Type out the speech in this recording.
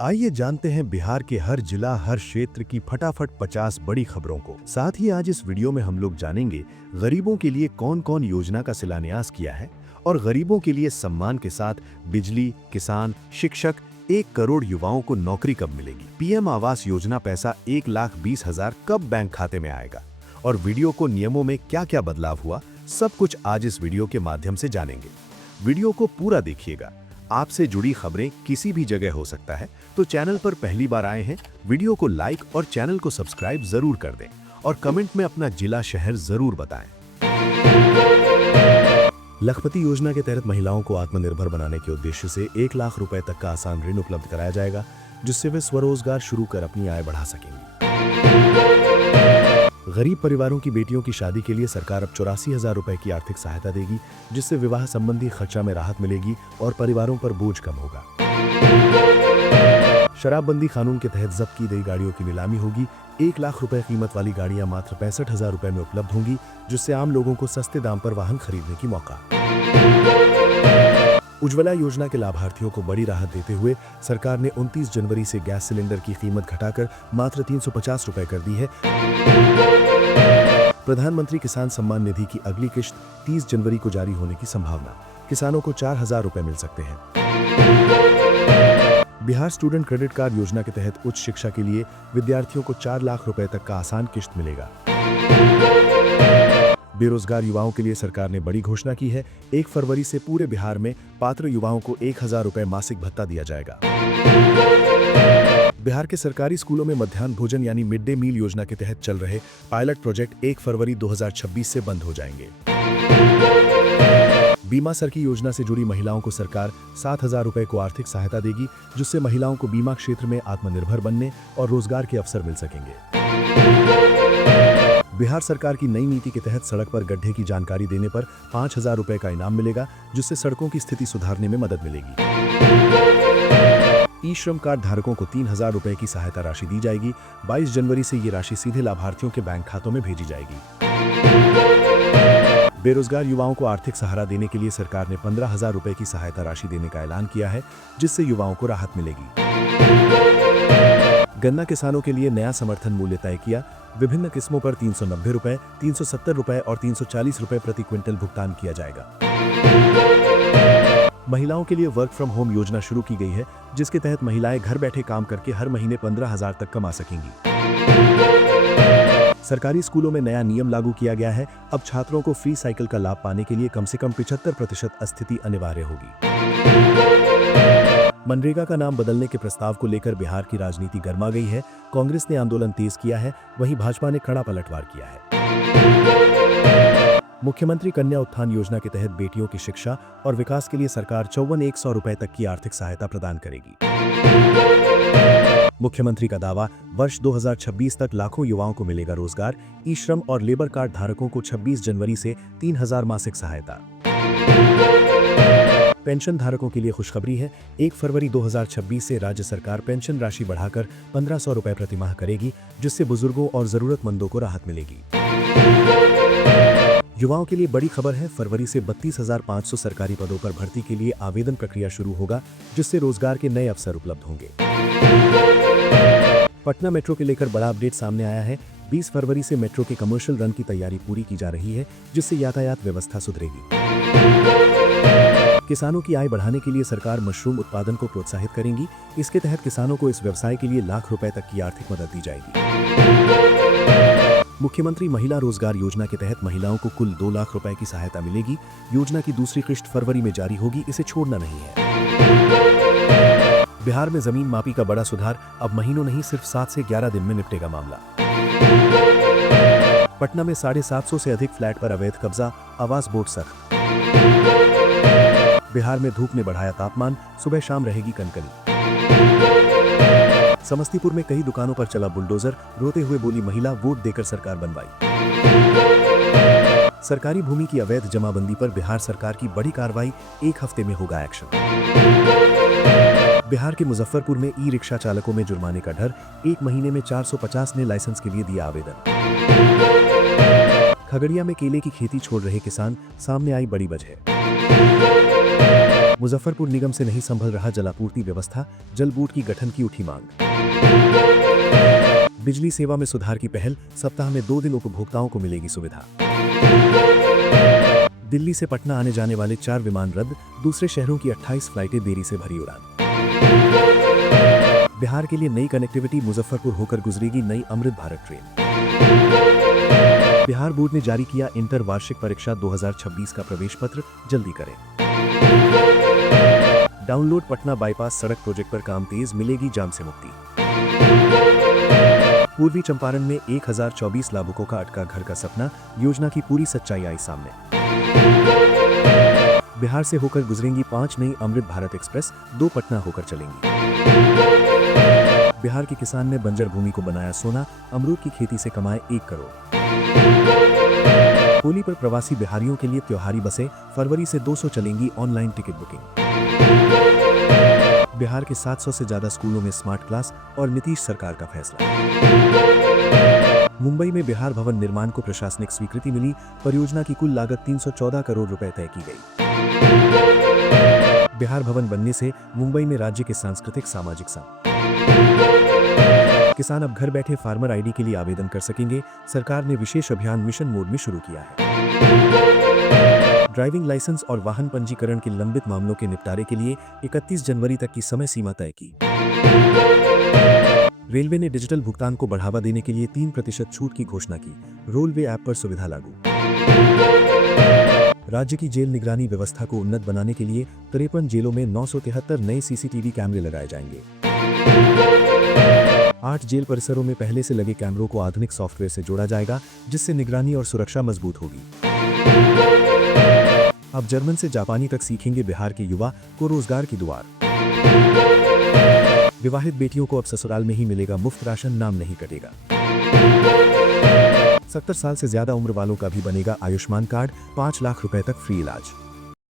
आइए जानते हैं बिहार के हर जिला हर क्षेत्र की फटाफट 50 बड़ी खबरों को। साथ ही आज इस वीडियो में हम लोग जानेंगे गरीबों के लिए कौन कौन योजना का शिलान्यास किया है और गरीबों के लिए सम्मान के साथ बिजली, किसान, शिक्षक, 1 करोड़ युवाओं को नौकरी कब मिलेगी। पीएम आवास योजना पैसा 1,20,000 कब बैंक खाते में आएगा और वीडियो को नियमों में क्या क्या बदलाव हुआ, सब कुछ आज इस वीडियो के माध्यम से जानेंगे। वीडियो को पूरा देखिएगा। आपसे जुड़ी खबरें किसी भी जगह हो सकता है, तो चैनल पर पहली बार आए हैं, वीडियो को लाइक और चैनल को सब्सक्राइब जरूर कर दें और कमेंट में अपना जिला शहर जरूर बताएं। लखपति योजना के तहत महिलाओं को आत्मनिर्भर बनाने के उद्देश्य से 1 लाख रुपए तक का आसान ऋण उपलब्ध कराया जाएगा, जिससे वे स्वरोजगार शुरू कर अपनी आय बढ़ा सकेंगी। गरीब परिवारों की बेटियों की शादी के लिए सरकार अब 84,000 रुपए की आर्थिक सहायता देगी, जिससे विवाह संबंधी खर्चा में राहत मिलेगी और परिवारों पर बोझ कम होगा। शराबबंदी कानून के तहत जब्त की गई गाड़ियों की नीलामी होगी। 1 लाख रुपए कीमत वाली गाड़ियां मात्र 65,000 रुपए में उपलब्ध होंगी, जिससे आम लोगों को सस्ते दाम पर वाहन खरीदने की मौका। उज्ज्वला योजना के लाभार्थियों को बड़ी राहत देते हुए सरकार ने 29 जनवरी से गैस सिलेंडर की कीमत घटाकर मात्र 350 रुपए कर दी है। प्रधानमंत्री किसान सम्मान निधि की अगली किश्त 30 जनवरी को जारी होने की संभावना। किसानों को 4,000 रुपए मिल सकते हैं। बिहार स्टूडेंट क्रेडिट कार्ड योजना के तहत उच्च शिक्षा के लिए विद्यार्थियों को 4 लाख रुपए तक का आसान किश्त मिलेगा। बेरोजगार युवाओं के लिए सरकार ने बड़ी घोषणा की है। 1 फरवरी से पूरे बिहार में पात्र युवाओं को 1,000 रुपए मासिक भत्ता दिया जाएगा। बिहार के सरकारी स्कूलों में मध्याह्न भोजन यानी मिड डे मील योजना के तहत चल रहे पायलट प्रोजेक्ट 1 फरवरी 2026 से बंद हो जाएंगे। बीमा सर की योजना से जुड़ी महिलाओं को सरकार 7,000 रुपए को आर्थिक सहायता देगी, जिससे महिलाओं को बीमा क्षेत्र में आत्मनिर्भर बनने और रोजगार के अवसर मिल सकेंगे। बिहार सरकार की नई नीति के तहत सड़क पर गड्ढे की जानकारी देने पर 5,000 रुपए का इनाम मिलेगा, जिससे सड़कों की स्थिति सुधारने में मदद मिलेगी। ई श्रम कार्ड धारकों को 3,000 रुपए की सहायता राशि दी जाएगी। 22 जनवरी से ये राशि सीधे लाभार्थियों के बैंक खातों में भेजी जाएगी। बेरोजगार युवाओं को आर्थिक सहारा देने के लिए सरकार ने 15,000 रुपए की सहायता राशि देने का ऐलान किया है, जिससे युवाओं को राहत मिलेगी। गन्ना किसानों के लिए नया समर्थन मूल्य तय किया। विभिन्न किस्मों पर 390 रुपए, 370 रुपए और 340 रुपए प्रति क्विंटल भुगतान किया जाएगा। महिलाओं के लिए वर्क फ्रॉम होम योजना शुरू की गई है, जिसके तहत महिलाएं घर बैठे काम करके हर महीने 15,000 तक कमा सकेंगी। सरकारी स्कूलों में नया नियम लागू किया गया है। अब छात्रों को फ्री साइकिल का लाभ पाने के लिए कम से कम 75% स्थिति अनिवार्य होगी। मनरेगा का नाम बदलने के प्रस्ताव को लेकर बिहार की राजनीति गर्मा गई है। कांग्रेस ने आंदोलन तेज किया है, वहीं भाजपा ने कड़ा पलटवार किया है। मुख्यमंत्री कन्या उत्थान योजना के तहत बेटियों की शिक्षा और विकास के लिए सरकार 54,100 रुपए तक की आर्थिक सहायता प्रदान करेगी। मुख्यमंत्री का दावा, वर्ष 2026 तक लाखों युवाओं को मिलेगा रोजगार। ई श्रम और लेबर कार्ड धारकों को 26 जनवरी से 3,000 मासिक सहायता। पेंशन धारकों के लिए खुशखबरी है। 1 फरवरी 2026 से राज्य सरकार पेंशन राशि बढ़ाकर 1,500 रुपए प्रति माह करेगी, जिससे बुजुर्गों और जरूरतमंदों को राहत मिलेगी। युवाओं के लिए बड़ी खबर है। फरवरी से 32,500 सरकारी पदों पर भर्ती के लिए आवेदन प्रक्रिया शुरू होगा, जिससे रोजगार के नए अवसर उपलब्ध होंगे। पटना मेट्रो के लेकर बड़ा अपडेट सामने आया है। 20 फरवरी से मेट्रो के कमर्शियल रन की तैयारी पूरी की जा रही है, जिससे यातायात व्यवस्था सुधरेगी। किसानों की आय बढ़ाने के लिए सरकार मशरूम उत्पादन को प्रोत्साहित करेगी। इसके तहत किसानों को इस व्यवसाय के लिए लाख रुपए तक की आर्थिक मदद दी जाएगी। मुख्यमंत्री महिला रोजगार योजना के तहत महिलाओं को कुल 2 लाख रुपए की सहायता मिलेगी। योजना की दूसरी किश्त फरवरी में जारी होगी, इसे छोड़ना नहीं है। बिहार में जमीन मापी का बड़ा सुधार, अब महीनों नहीं सिर्फ 7 से 11 दिन में निपटेगा मामला। पटना में 750 से अधिक फ्लैट पर अवैध कब्जा, आवास बोर्ड सख्त। बिहार में धूप ने बढ़ाया तापमान, सुबह शाम रहेगी कनकनी। समस्तीपुर में कई दुकानों पर चला बुलडोजर, रोते हुए बोली महिला, वोट देकर सरकार बनवाई। सरकारी भूमि की अवैध जमाबंदी पर बिहार सरकार की बड़ी कार्रवाई, 1 हफ्ते में होगा एक्शन। बिहार के मुजफ्फरपुर में ई रिक्शा चालकों में जुर्माने का डर, 1 महीने में 450 ने लाइसेंस के लिए दिया आवेदन। खगड़िया में केले की खेती छोड़ रहे किसान, सामने आई बड़ी वजह। मुजफ्फरपुर निगम से नहीं संभल रहा जलापूर्ति व्यवस्था, जल बोर्ड की गठन की उठी मांग। बिजली सेवा में सुधार की पहल, सप्ताह में 2 दिन उपभोक्ताओं को मिलेगी सुविधा। दिल्ली से पटना आने जाने वाले 4 विमान रद्द, दूसरे शहरों की 28 फ्लाइटें देरी से भरी उड़ान। बिहार के लिए नई कनेक्टिविटी, मुजफ्फरपुर होकर गुजरेगी नई अमृत भारत ट्रेन। बिहार बोर्ड ने जारी किया इंटर वार्षिक परीक्षा 2026 का प्रवेश पत्र, जल्दी करें। डाउनलोड, पटना बाईपास सड़क प्रोजेक्ट पर काम तेज, मिलेगी जाम से मुक्ति। पूर्वी चंपारण में 1024 लाभुकों का अटका घर का सपना, योजना की पूरी सच्चाई आई सामने। बिहार से होकर गुजरेंगी 5 नई अमृत भारत एक्सप्रेस, 2 पटना होकर चलेंगी। बिहार के किसान ने बंजर भूमि को बनाया सोना, अमरूद की खेती से कमाए 1 करोड़। होली पर प्रवासी बिहारियों के लिए त्योहारी बसें, फरवरी से 200 चलेंगी ऑनलाइन टिकट बुकिंग। बिहार के 700 से ज्यादा स्कूलों में स्मार्ट क्लास और नीतीश सरकार का फैसला। मुंबई में बिहार भवन निर्माण को प्रशासनिक स्वीकृति मिली, परियोजना की कुल लागत 314 करोड़ रुपए तय की गई। बिहार भवन बनने से मुंबई में राज्य के सांस्कृतिक सामाजिक किसान अब घर बैठे फार्मर आईडी के लिए आवेदन कर सकेंगे, सरकार ने विशेष अभियान मिशन मोड में शुरू किया है। ड्राइविंग लाइसेंस और वाहन पंजीकरण के लंबित मामलों के निपटारे के लिए 31 जनवरी तक की समय सीमा तय की। रेलवे ने डिजिटल भुगतान को बढ़ावा देने के लिए 3% छूट की घोषणा की, रोलवे ऐप पर सुविधा लागू। राज्य की जेल निगरानी व्यवस्था को उन्नत बनाने के लिए 53 जेलों में 973 नए सीसीटीवी कैमरे लगाए जाएंगे। 8 जेल परिसरों में पहले से लगे कैमरों को आधुनिक सॉफ्टवेयर से जोड़ा जाएगा, जिससे निगरानी और सुरक्षा मजबूत होगी। अब जर्मन से जापानी तक सीखेंगे बिहार के युवा, को रोजगार की दुआर। विवाहित बेटियों को अब ससुराल में ही मिलेगा मुफ्त राशन, नाम नहीं कटेगा। 70 साल से ज्यादा उम्र वालों का भी बनेगा आयुष्मान कार्ड, 5 लाख रुपए तक फ्री इलाज।